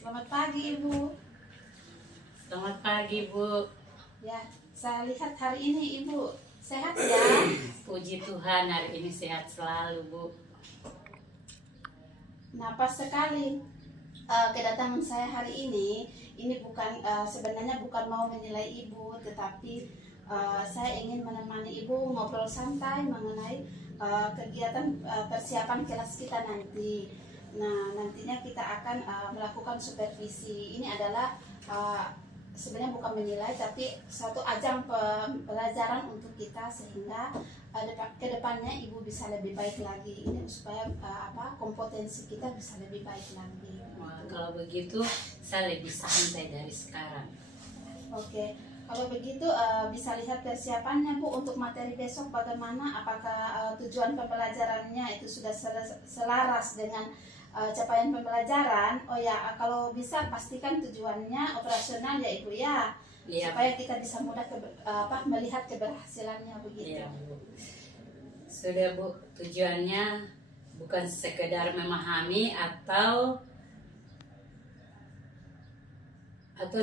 Selamat pagi Ibu. Selamat pagi, Bu. Ya, saya lihat hari ini Ibu sehat ya. Puji Tuhan, hari ini sehat selalu, Bu. Nah, pas sekali kedatangan saya hari ini bukan sebenarnya bukan mau menilai Ibu, tetapi saya ingin menemani Ibu ngobrol santai mengenai kegiatan persiapan kelas kita nanti. Nah, nantinya kita akan melakukan supervisi. Ini adalah sebenarnya bukan menilai, tapi suatu ajang pembelajaran untuk kita sehingga ke depannya Ibu bisa lebih baik lagi. Ini supaya kompetensi kita bisa lebih baik lagi. Wah, kalau begitu, saya lebih santai dari sekarang. Oke, kalau begitu bisa lihat persiapannya Bu untuk materi besok bagaimana, apakah tujuan pembelajarannya itu sudah selaras dengan capaian pembelajaran. Oh ya, kalau bisa pastikan tujuannya operasional ya Ibu ya, Iya, supaya kita bisa mudah melihat keberhasilannya begitu. iya, Bu. Sudah, Bu. Tujuannya bukan sekedar memahami atau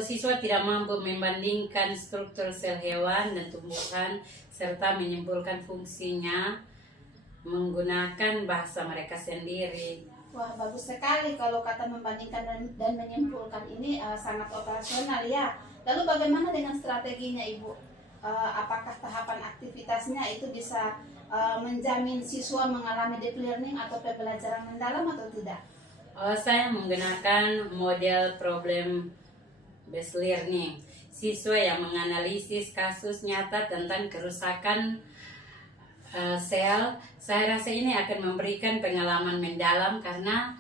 siswa tidak mampu membandingkan struktur sel hewan dan tumbuhan serta menyimpulkan fungsinya menggunakan bahasa mereka sendiri. Wah, bagus sekali kalau kata membandingkan dan menyimpulkan ini sangat operasional ya. Lalu bagaimana dengan strateginya Ibu? Apakah tahapan aktivitasnya itu bisa menjamin siswa mengalami deep learning atau pembelajaran mendalam atau tidak? Saya menggunakan model problem based learning. Siswa yang menganalisis kasus nyata tentang kerusakan sel, saya rasa ini akan memberikan pengalaman mendalam karena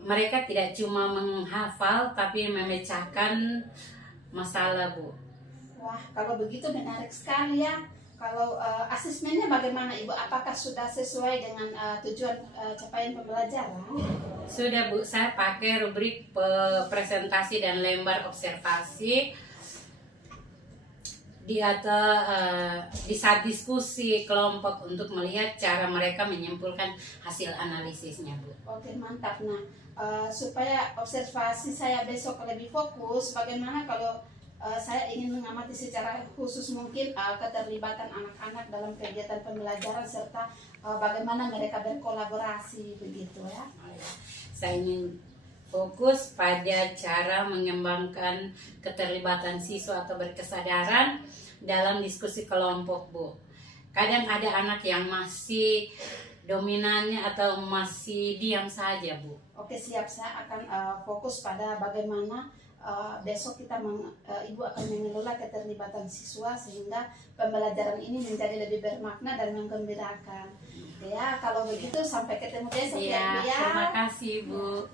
mereka tidak cuma menghafal tapi memecahkan masalah, Bu. Wah, kalau begitu menarik sekali ya. Kalau asesmennya bagaimana Ibu? Apakah sudah sesuai dengan tujuan capaian pembelajaran? Sudah, Bu, saya pakai rubrik presentasi dan lembar observasi di saat diskusi kelompok untuk melihat cara mereka menyimpulkan hasil analisisnya, Bu. Oke, mantap. Nah, supaya observasi saya besok lebih fokus, bagaimana kalau saya ingin mengamati secara khusus mungkin keterlibatan anak-anak dalam kegiatan pembelajaran serta bagaimana mereka berkolaborasi begitu ya. Saya ingin fokus pada cara mengembangkan keterlibatan siswa atau berkesadaran dalam diskusi kelompok, Bu. Kadang ada anak yang masih dominannya atau masih diam saja, Bu. Oke, siap. Saya akan fokus pada bagaimana besok Ibu akan mengelola keterlibatan siswa sehingga pembelajaran ini menjadi lebih bermakna dan menggembirakan. Ya, kalau begitu sampai ketemu besok ya, Ibu ya. Terima kasih, Bu.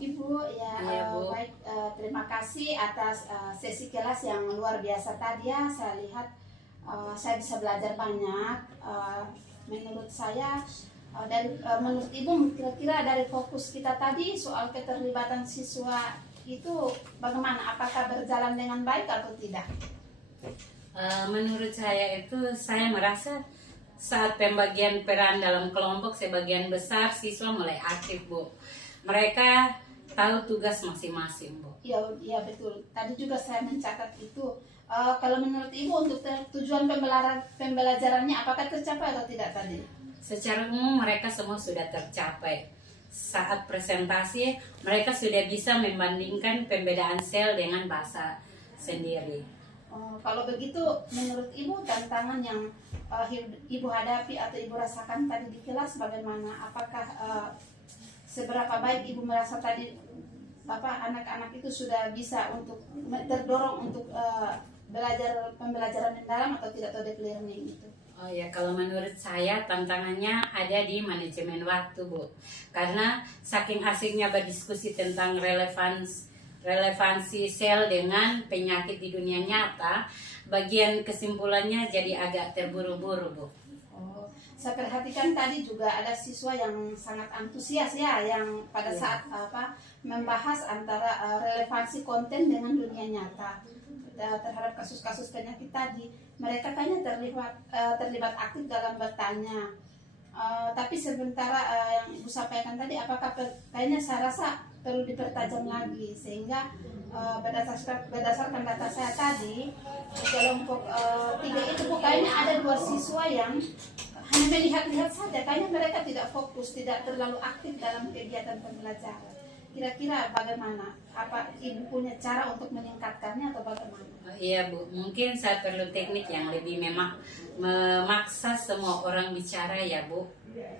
Ibu ya, Iya, Bu. baik, terima kasih atas sesi kelas yang luar biasa tadi ya. Saya lihat saya bisa belajar banyak. Menurut saya menurut Ibu kira-kira dari fokus kita tadi soal keterlibatan siswa itu bagaimana? Apakah berjalan dengan baik atau tidak? Menurut saya saya merasa saat pembagian peran dalam kelompok sebagian besar siswa mulai aktif, Bu. Mereka tahu tugas masing-masing, Bu. Iya betul. Tadi juga saya mencatat itu. Kalau menurut Ibu untuk tujuan pembelajarannya apakah tercapai atau tidak tadi? Secara umum mereka semua sudah tercapai. Saat presentasi, mereka sudah bisa membandingkan pembedaan sel dengan bahasa sendiri. Kalau begitu, menurut Ibu tantangan yang Ibu hadapi atau Ibu rasakan tadi di kelas bagaimana? Apakah seberapa baik Ibu merasa tadi anak-anak itu sudah bisa untuk terdorong untuk belajar pembelajaran mendalam atau tidak, atau deep learning itu? Oh ya, kalau menurut saya tantangannya ada di manajemen waktu, Bu. Karena saking asiknya berdiskusi tentang relevansi sel dengan penyakit di dunia nyata, bagian kesimpulannya jadi agak terburu-buru, Bu. Saya perhatikan tadi juga ada siswa yang sangat antusias ya, yang pada saat membahas antara relevansi konten dengan dunia nyata terhadap kasus-kasus penyakit tadi. Mereka kayaknya terlibat aktif dalam bertanya. Tapi sementara yang Ibu sampaikan tadi, apakah kayaknya saya rasa perlu dipertajam lagi, sehingga berdasarkan data saya tadi di kelompok 3 itu kayaknya ada 2 siswa yang hanya melihat-lihat saja, kayaknya mereka tidak fokus, tidak terlalu aktif dalam kegiatan pembelajaran. Kira-kira bagaimana? Apa Ibu punya cara untuk meningkatkannya atau bagaimana? Iya Bu, mungkin saya perlu teknik yang lebih memaksa semua orang bicara ya Bu.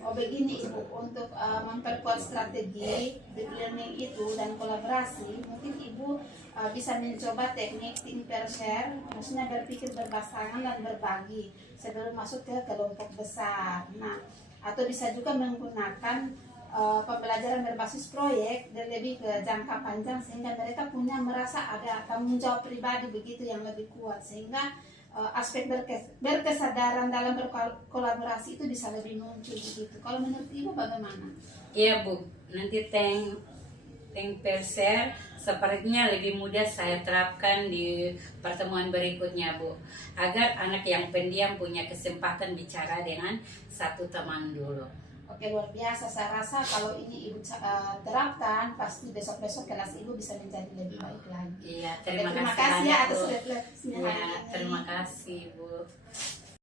Oh begini Ibu, untuk memperkuat strategi deep learning itu dan kolaborasi, mungkin Ibu bisa mencoba teknik think pair share, maksudnya berpikir berpasangan dan berbagi sebelum masuk ke kelompok besar. Nah, atau bisa juga menggunakan pembelajaran berbasis proyek dan lebih ke jangka panjang, sehingga mereka punya merasa ada tanggung jawab pribadi begitu yang lebih kuat, sehingga aspek berkesadaran dalam berkolaborasi itu bisa lebih muncul begitu. Kalau menurut Ibu bagaimana? Iya Bu, nanti think pair share sepertinya lebih mudah saya terapkan di pertemuan berikutnya Bu, agar anak yang pendiam punya kesempatan bicara dengan satu teman dulu. Oke, luar biasa. Saya rasa kalau ini Ibu terapkan, pasti besok-besok kelas Ibu bisa menjadi lebih baik lagi. Iya, Terima terima kasih ya banyak, atas Bu. refleksinya Iya, hari ini. terima kasih Bu.